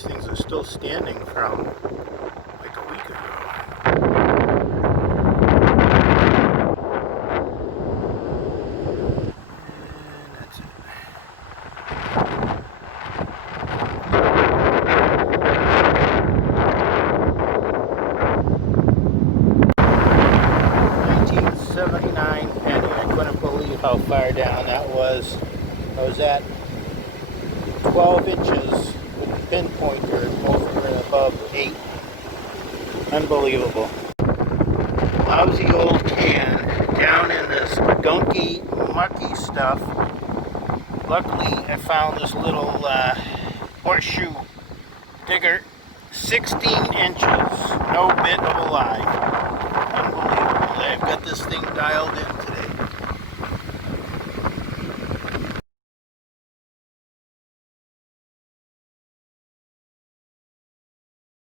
these things are still standing from like a week ago. And that's it. $19.79 penny. I couldn't believe how far down that was. I was at 12 inches with the pinpointer over and above 8. Unbelievable. Lousy old can down in this gunky, mucky stuff. Luckily, I found this little horseshoe digger, 16 inches, no bit of a lie. Unbelievable. I've got this thing dialed into